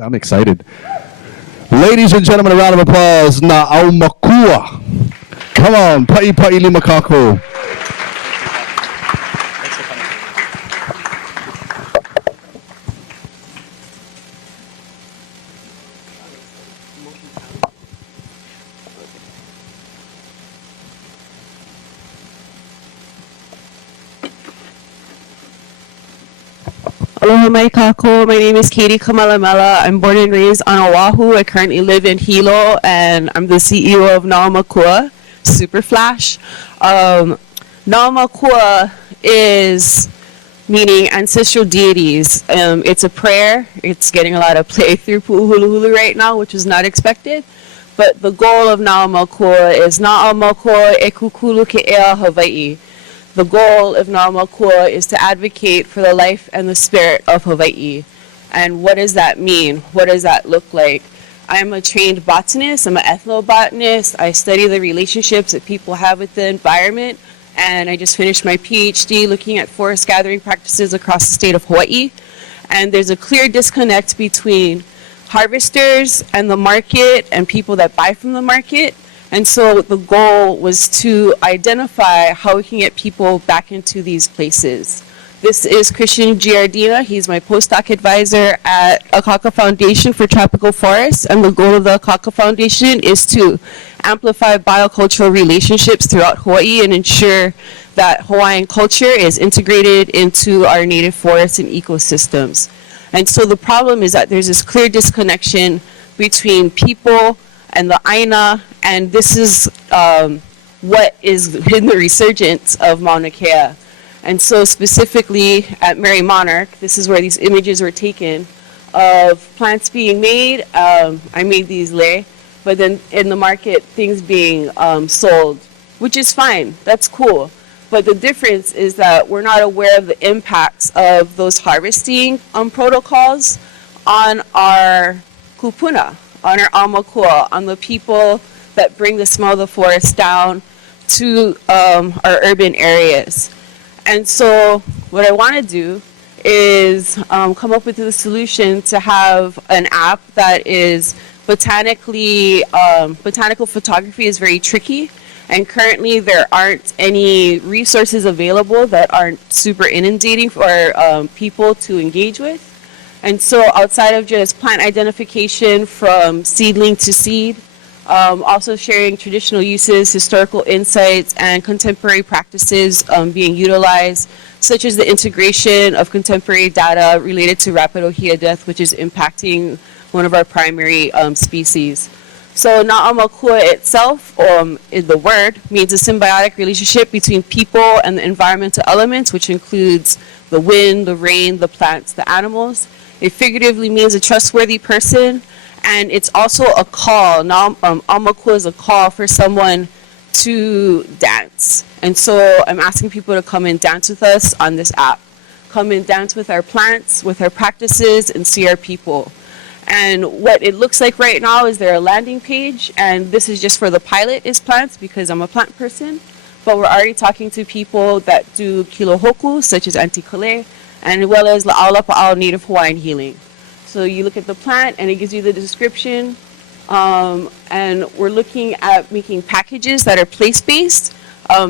I'm excited. Ladies and gentlemen, a round of applause. Na Aumakua. Come on, pa'i pa'i lima kako. Aloha mai kako. My name is Katie Kamalamela. I'm born and raised on Oahu. I currently live in Hilo, and I'm the CEO of Aumakua, Super Flash. Aumakua is meaning ancestral deities. It's a prayer. It's getting a lot of play through Pu'uhuluhulu right now, which is not expected. But the goal of Aumakua is Aumakua e kukulu ke ea Hawaii. The goal of Aumakua is to advocate for the life and the spirit of Hawaii. And what does that mean? What does that look like? I'm a trained botanist. I'm an ethnobotanist. I study the relationships that people have with the environment. And I just finished my PhD looking at forest gathering practices across the state of Hawaii. And there's a clear disconnect between harvesters and the market and people that buy from the market. And so the goal was to identify how we can get people back into these places. This is Christian Giardina. He's my postdoc advisor at Akaka Foundation for Tropical Forests. And the goal of the Akaka Foundation is to amplify biocultural relationships throughout Hawaii and ensure that Hawaiian culture is integrated into our native forests and ecosystems. And so the problem is that there's this clear disconnection between people and the Aina, and this is what is in the resurgence of Mauna Kea. And so specifically at Mary Monarch, this is where these images were taken of plants being made. I made these lei, but then in the market, things being sold, which is fine, that's cool. But the difference is that we're not aware of the impacts of those harvesting protocols on our kupuna, on our Aumakua, on the people that bring the smell of the forest down to our urban areas. And so what I want to do is come up with a solution to have an app that is botanical photography is very tricky, and currently there aren't any resources available that aren't super inundating for people to engage with. And so outside of just plant identification from seedling to seed, also sharing traditional uses, historical insights, and contemporary practices being utilized, such as the integration of contemporary data related to rapid ohia death, which is impacting one of our primary species. So Aumakua itself, the word, means a symbiotic relationship between people and the environmental elements, which includes the wind, the rain, the plants, the animals. It figuratively means a trustworthy person, and it's also a call. Aumakua is a call for someone to dance. And so I'm asking people to come and dance with us on this app. Come and dance with our plants, with our practices, and see our people. And what it looks like right now is there a landing page, and this is just for the pilot is plants because I'm a plant person, but we're already talking to people that do kilo Hōkū, such as Auntie Kale, and as well as La'aulapa'au Native Hawaiian Healing. So you look at the plant and it gives you the description, and we're looking at making packages that are place-based,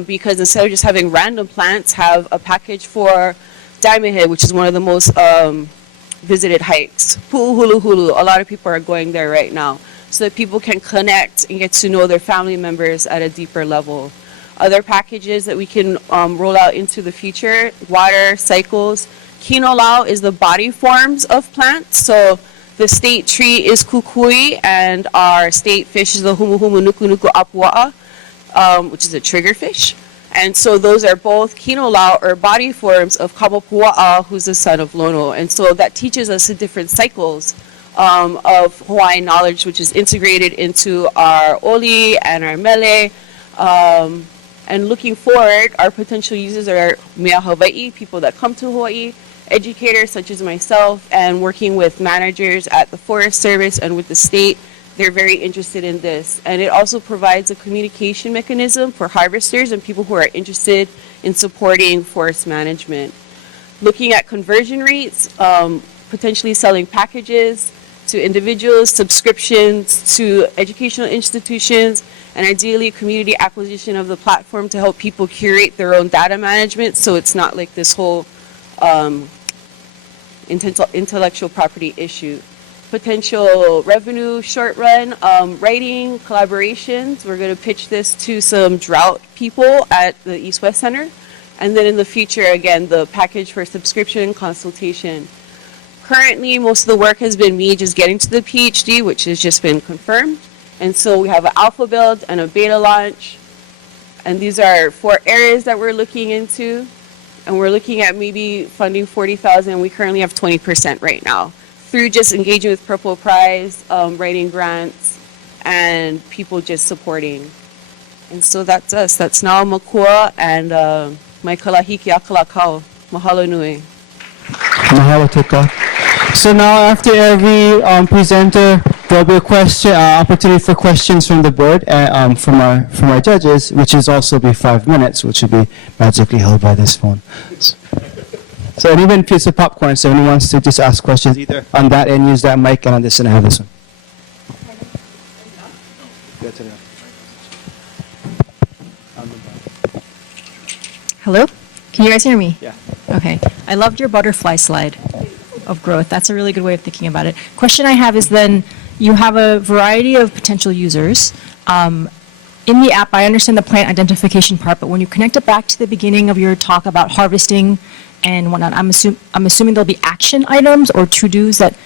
because instead of just having random plants, have a package for Diamond Head, which is one of the most visited hikes. Pu'uhuluhulu, a lot of people are going there right now, so that people can connect and get to know their family members at a deeper level. Other packages that we can roll out into the future, water cycles. Kinolau is the body forms of plants. So the state tree is kukui, and our state fish is the humuhumu nuku apua'a, which is a triggerfish. And so those are both kinolau, or body forms, of Kamopua'a, who's the son of Lono. And so that teaches us the different cycles of Hawaiian knowledge, which is integrated into our oli and our mele. And looking forward, our potential users are mea Hawaii, people that come to Hawaii, educators such as myself, and working with managers at the Forest Service and with the state. They're very interested in this. And it also provides a communication mechanism for harvesters and people who are interested in supporting forest management. Looking at conversion rates, potentially selling packages to individuals, subscriptions to educational institutions, and ideally community acquisition of the platform to help people curate their own data management, so it's not like this whole intellectual property issue. Potential revenue short run, writing collaborations. We're going to pitch this to some drought people at the East West Center. And then in the future, again, the package for subscription consultation. Currently, most of the work has been me just getting to the PhD, which has just been confirmed. And so we have an alpha build and a beta launch. And these are 4 areas that we're looking into. And we're looking at maybe funding 40,000. We currently have 20% right now, through just engaging with Purple Prize, writing grants, and people just supporting. And so that's us. That's now Aumakua and my kalahiki akalakau. Mahalo nui. Mahalo toka. So now after every presenter, there'll be a question, opportunity for questions from the board, from our judges, which is also be 5 minutes, which will be magically held by this phone. So and even piece of popcorn, so anyone wants to just ask questions either on that end, use that mic, and on this end, I have this one. Hello? Can you guys hear me? Yeah. Okay. I loved your butterfly slide of growth. That's a really good way of thinking about it. Question I have is then, you have a variety of potential users. In the app, I understand the plant identification part, but when you connect it back to the beginning of your talk about harvesting and whatnot, I'm assuming there'll be action items or to-dos that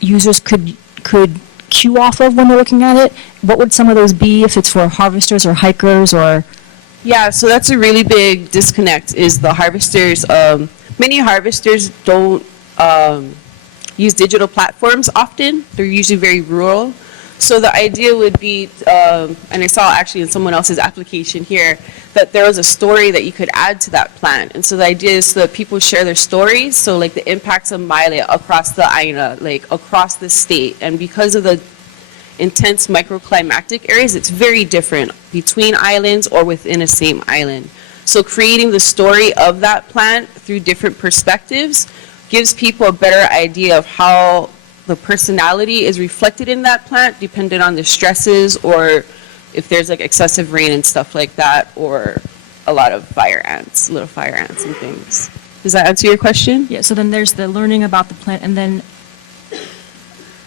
users could queue off of when they're looking at it. What would some of those be if it's for harvesters or hikers or? Yeah, so that's a really big disconnect, is the harvesters. Many harvesters don't use digital platforms often. They're usually very rural. So the idea would be, and I saw actually in someone else's application here, that there was a story that you could add to that plant. And so the idea is so that people share their stories, so like the impacts of Maile across the Aina, like across the state. And because of the intense microclimatic areas, it's very different between islands or within a same island. So creating the story of that plant through different perspectives gives people a better idea of how the personality is reflected in that plant, depending on the stresses or if there's like excessive rain and stuff like that, or a lot of fire ants, little fire ants and things. Does that answer your question? Yeah, so then there's the learning about the plant, and then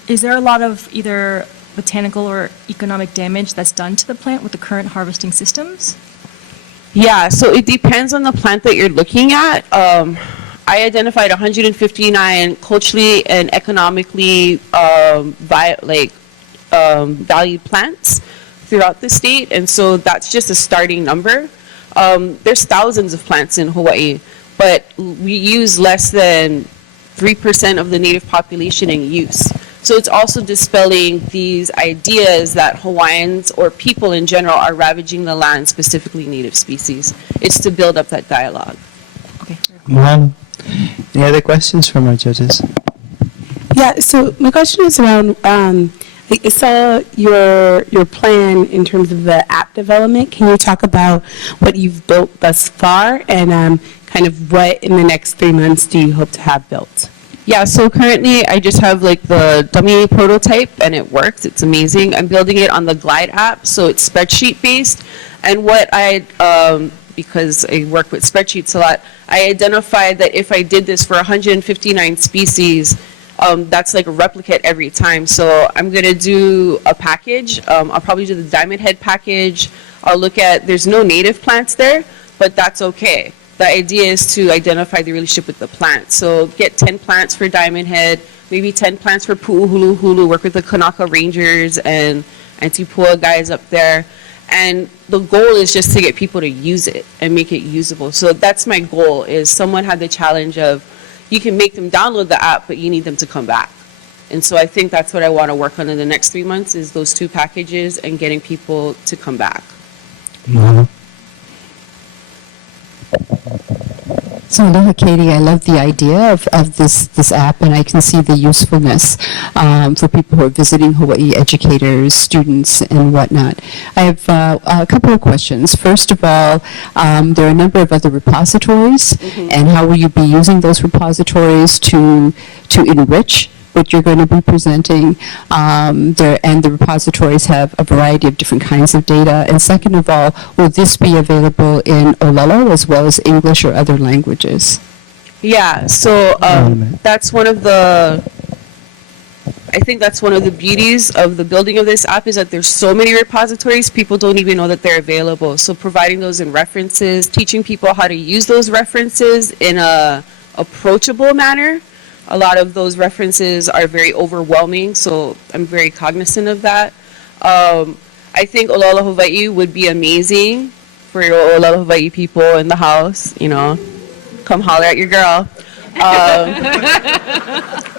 is there a lot of either botanical or economic damage that's done to the plant with the current harvesting systems? Yeah, so it depends on the plant that you're looking at. I identified 159 culturally and economically valued plants throughout the state, and so that's just a starting number. There's thousands of plants in Hawaii, but we use less than 3% of the native population in use. So it's also dispelling these ideas that Hawaiians or people in general are ravaging the land, specifically native species. It's to build up that dialogue. Okay. Mahalo. Any other questions from our judges? Yeah, so my question is around, I saw your plan in terms of the app development. Can you talk about what you've built thus far and kind of what in the next 3 months do you hope to have built? Yeah, so currently I just have like the dummy prototype and it works. It's amazing. I'm building it on the Glide app, so it's spreadsheet based. And what because I work with spreadsheets a lot, I identified that if I did this for 159 species, that's like a replicate every time. So I'm going to do a package. I'll probably do the diamond head package. I'll look at, there's no native plants there, but that's okay. The idea is to identify the relationship with the plant. So get 10 plants for diamond head, maybe 10 plants for Pu'uhuluhulu, work with the Kanaka Rangers and Antipua guys up there. And the goal is just to get people to use it and make it usable. So that's my goal, is someone had the challenge of, you can make them download the app, but you need them to come back. And so I think that's what I want to work on in the next 3 months, is those 2 packages and getting people to come back. Mahalo. So aloha, Katie. I love the idea of this app, and I can see the usefulness for people who are visiting Hawaii, educators, students, and whatnot. I have a couple of questions. First of all, there are a number of other repositories, and how will you be using those repositories to enrich what you're going to be presenting, and the repositories have a variety of different kinds of data? And second of all, will this be available in Olelo as well as English or other languages? Yeah, so that's one of the, I think that's one of the beauties of the building of this app, is that there's so many repositories, people don't even know that they're available. So providing those in references, teaching people how to use those references in a approachable manner. A lot of those references are very overwhelming, so I'm very cognizant of that. I think Olelo Hawaii would be amazing for your Olelo Hawaii people in the house, you know. Come holler at your girl.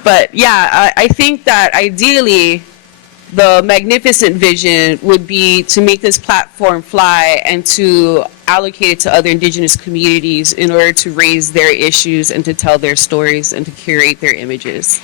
But yeah, I think that ideally the magnificent vision would be to make this platform fly and to allocate it to other indigenous communities in order to raise their issues and to tell their stories and to curate their images.